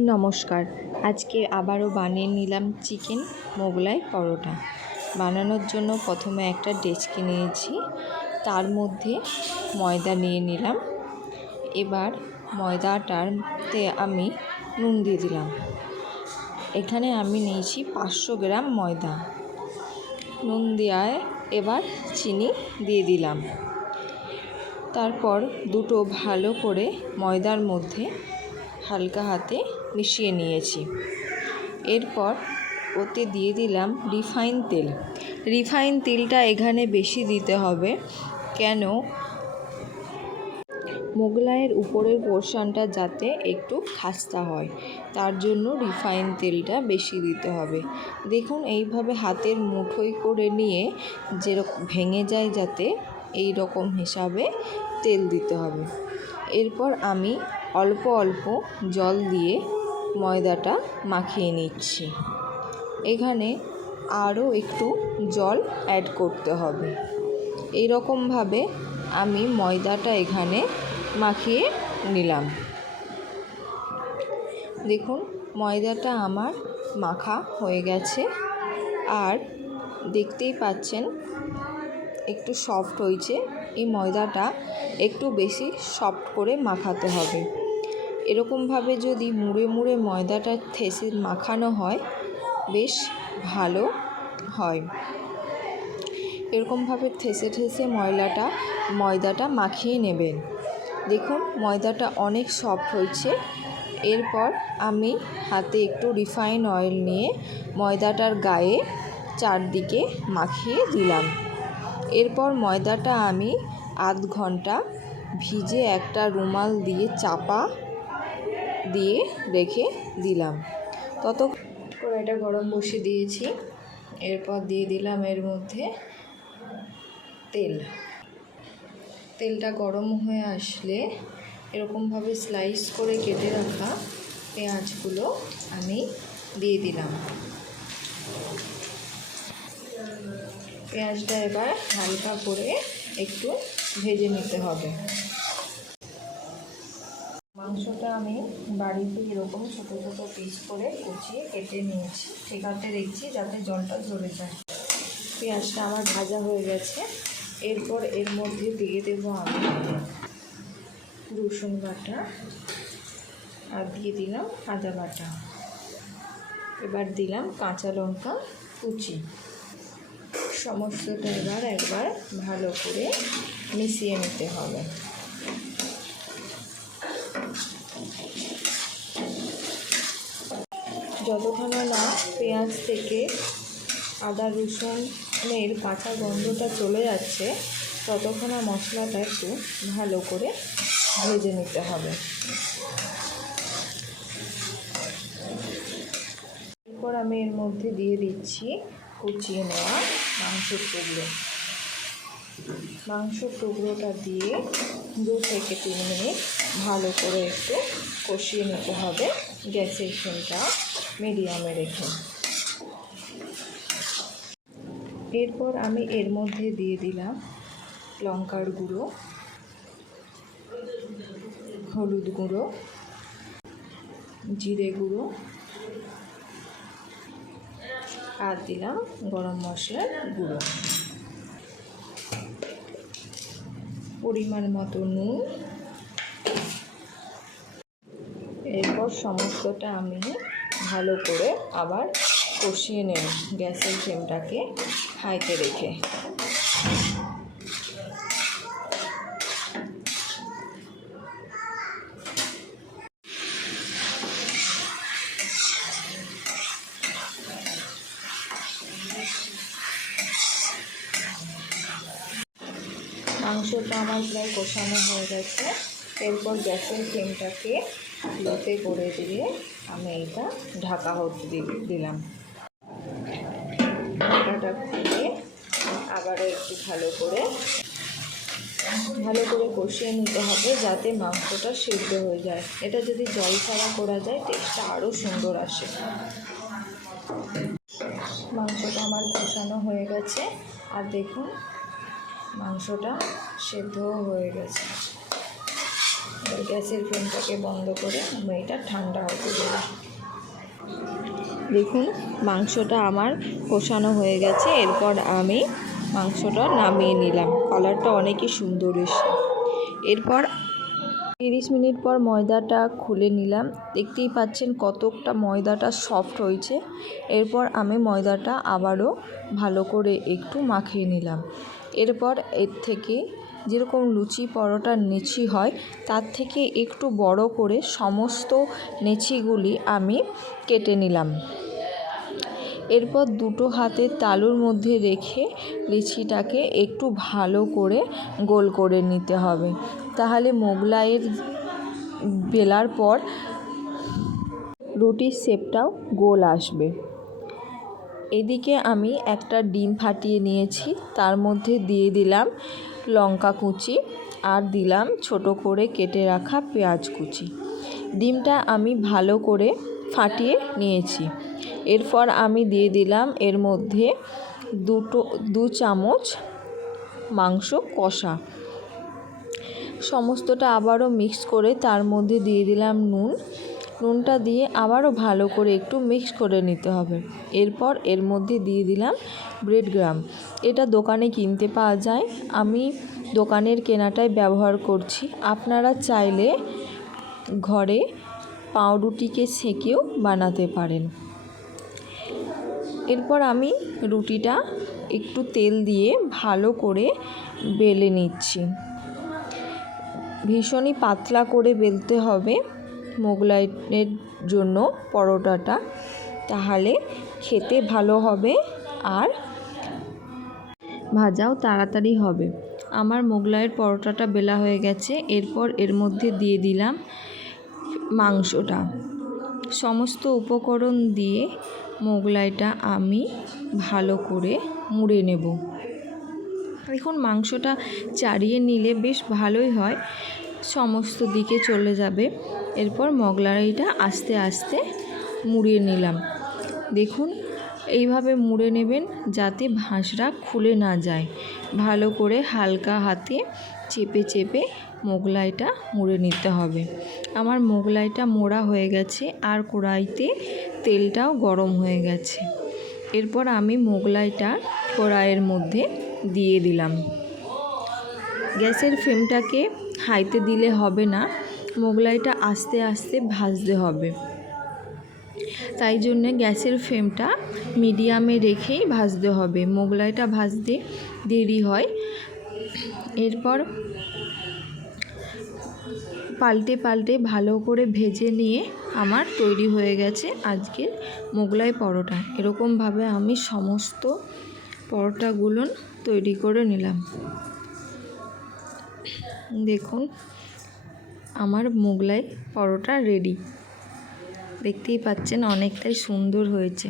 নমস্কার। আজকে আবারও বানিয়ে নিলাম চিকেন মোগলাই পরোটা। বানানোর জন্য প্রথমে একটা ডেচকি নিয়েছি, তার মধ্যে ময়দা নিয়ে নিলাম। এবার ময়দাটাতে আমি নুন দিয়ে দিলাম। এখানে আমি নিয়েছি 500 গ্রাম ময়দা। নুন দেওয়ায় এবার চিনি দিয়ে দিলাম। তারপর দুটো ভালো করে ময়দার মধ্যে হালকা হাতে মিশিয়ে নিয়েছি। এরপর ওতে দিয়ে দিলাম রিফাইন তেল। রিফাইন তেলটা এখানে বেশি দিতে হবে, কেন মোগলাইয়ের উপরের পোর্শনটা যাতে একটু খাস্তা হয়, তার জন্য রিফাইন তেলটা বেশি দিতে হবে। দেখুন এইভাবে হাতের মুঠোয় করে নিয়ে যেরকম ভেঙে যায় যাতে এই রকম হিসাবে তেল দিতে হবে। এরপর আমি অল্প অল্প জল দিয়ে ময়দাটা মাখিয়ে নিচ্ছি। এখানে আরও একটু জল অ্যাড করতে হবে। এই রকমভাবে আমি ময়দাটা এখানে মাখিয়ে নিলাম। দেখুন ময়দাটা আমার মাখা হয়ে গেছে, আর দেখতেই পাচ্ছেন একটু সফট হয়েছে। এই ময়দাটা একটু বেশি সফট করে মাখাতে হবে। এরকমভাবে যদি মুড়ে মুড়ে ময়দাটা ঠেসে মাখানো হয় বেশ ভালো হয়। এরকমভাবে ঠেসে ঠেসে ময়দাটা মাখিয়ে নেবেন। দেখুন ময়দাটা অনেক সফট হয়েছে। এরপর আমি হাতে একটু রিফাইন অয়েল নিয়ে ময়দাটার গায়ে চারদিকে মাখিয়ে দিলাম। এরপর ময়দাটা আমি আধ ঘন্টা ভিজে একটা রুমাল দিয়ে চাপা দিয়ে রেখে দিলাম। কড়াইটা গরম বসিয়ে দিয়েছি। এরপর দিয়ে দিলাম এর মধ্যে তেলটা গরম হয়ে আসলে এরকমভাবে স্লাইস করে কেটে রাখা পেঁয়াজগুলো আমি দিয়ে দিলাম। পেঁয়াজটা এবার হালকা করে একটু ভেজে নিতে হবে। মাংসটা আমি বাড়িতে এরকম ছোটো ছোটো পিস করে কুচিয়ে কেটে নিয়েছি, ঠেকাতে রেখেছি যাতে জলটা ঝরে যায়। পেঁয়াজটা আমার ভাজা হয়ে গেছে। এরপর এর মধ্যে দিয়ে দেবো আমি রসুন বাটা, আর দিয়ে দিলাম আদা বাটা। এবার দিলাম কাঁচা লঙ্কা কুচি। সমস্তটা একবার ভালো করে মিশিয়ে নিতে হবে। যতক্ষণ না পেঁয়াজ থেকে আদা রসুনের কাঁচা গন্ধটা চলে যাচ্ছে ততক্ষণ মশলাটা একটু ভালো করে ভেজে নিতে হবে। এরপর আমি এর মধ্যে দিয়ে দিচ্ছি কুচিয়ে নেওয়া মাংসের টুকরোটা দিয়ে 2 থেকে 3 মিনিট ভালো করে একটু কষিয়ে নিতে হবে, গ্যাসের ফ্লেমটা মিডিয়ামে রেখে। এরপর আমি এর মধ্যে দিয়ে দিলাম লঙ্কার গুঁড়ো, হলুদ গুঁড়ো, জিরে গুঁড়ো, আর দিলাম গরম মশলার গুঁড়ো, পরিমাণ মতো নুন। এরপর সমস্তটা আমি ভালো করে আবার কষিয়ে নেব, গ্যাসের ফ্লেমটাকে হাইতে রেখে। মাংসটা আমার প্রায় কষানো হয়ে গেছে। এরপর গ্যাসের ফ্লেমটাকে লোতে করে দিয়ে আমি এটা ঢাকা হতে দিলাম। ঢাকাটা খুলে আবারও একটু ভালো করে কষিয়ে নিতে হবে যাতে মাংসটা সিদ্ধ হয়ে যায়। এটা যদি জল ছাড়া করা যায় টেস্টটা আরও সুন্দর আসে। মাংসটা আমার কষানো হয়ে গেছে, আর দেখুন মাংসটা সেদ্ধও হয়ে গেছে। গ্যাসের ফ্লেমটাকে বন্ধ করে আমি এটা ঠান্ডা হতে দেব। দেখুন মাংসটা আমার কষানো হয়ে গেছে। এরপর আমি মাংসটা নামিয়ে নিলাম। কালারটা অনেকই সুন্দর এসেছে। এরপর 30 মিনিট পর ময়দাটা খুলে নিলাম। দেখতেই পাচ্ছেন কতটা ময়দাটা সফট হয়েছে। এরপর আমি ময়দাটা আবারও ভালো করে একটু মাখিয়ে নিলাম। এরপর এর থেকে যেরকম লুচি পরোটার নেচি হয় তার থেকে একটু বড় করে সমস্ত নেচিগুলি আমি কেটে নিলাম। এরপর দুটো হাতের তালুর মধ্যে রেখে লিচিটাকে একটু ভালো করে গোল করে নিতে হবে, তাহলে মোগলাইয়ের বেলার পর রুটির শেপটাও গোল আসবে। এদিকে আমি একটা ডিম ফাটিয়ে নিয়েছি, তার মধ্যে দিয়ে দিলাম লঙ্কা কুচি আর দিলাম ছোট করে কেটে রাখা পেঁয়াজ কুচি। ডিমটা আমি ভালো করে ফাটিয়ে নিয়েছি। এরপর আমি দিয়ে দিলাম এর মধ্যে 2 চামচ মাংস কষা। সমস্তটা আবারও মিক্স করে তার মধ্যে দিয়ে দিলাম নুনটা দিয়ে আবারও ভালো করে একটু মিক্স করে নিতে হবে। এরপর এর মধ্যে দিয়ে দিলাম ব্রেড গ্রাম। এটা দোকানে কিনতে পাওয়া যায়, আমি দোকানের কেনাটাই ব্যবহার করছি। আপনারা চাইলে ঘরে পাউরুটিকে সেঁকেও বানাতে পারেন। এরপর আমি রুটিটা একটু তেল দিয়ে ভালো করে বেলে নিচ্ছি। ভীষণই পাতলা করে বেলতে হবে মোগলাইয়ের জন্য পরোটাটা, তাহলে খেতে ভালো হবে আর ভাজাও তাড়াতাড়ি হবে। আমার মোগলাইয়ের পরোটাটা বেলা হয়ে গেছে। এরপর এর মধ্যে দিয়ে দিলাম মাংসটা। সমস্ত উপকরণ দিয়ে মোগলাইটা আমি ভালো করে মুড়ে নেব। এখন মাংসটা চাড়িয়ে নিলে বেশ ভালোই হয়, সমস্ত দিকে চলে যাবে। এরপর মোগলাইটা আস্তে আস্তে মুড়িয়ে নিলাম। দেখুন এইভাবে মুড়ে নেবেন যাতে ভাঁজটা খুলে না যায়। ভালো করে হালকা হাতে চেপে চেপে মোগলাইটা মুড়ে নিতে হবে। আমার মোগলাইটা মোড়া হয়ে গেছে আর কড়াইতে তেলটাও গরম হয়ে গেছে। এরপর আমি মোগলাইটা কড়াইয়ের মধ্যে দিয়ে দিলাম। গ্যাসের ফ্লেমটাকে হাইতে দিলে হবে না, মোগলাইটা আস্তে আস্তে ভাজতে হবে। তাই জন্যে গ্যাসের ফ্লেমটা মিডিয়ামে রেখেই ভাজতে হবে, মোগলাইটা ভাজতে দেরি হয়। এরপর পাল্টে পাল্টে ভালো করে ভেজে নিয়ে আমার তৈরি হয়ে গেছে আজকের মোগলাই পরোটা। এরকমভাবে আমি সমস্ত পরোটাগুলো তৈরি করে নিলাম। দেখুন আমার মোগলাই পরোটা রেডি। দেখতেই পাচ্ছেন অনেকটাই সুন্দর হয়েছে।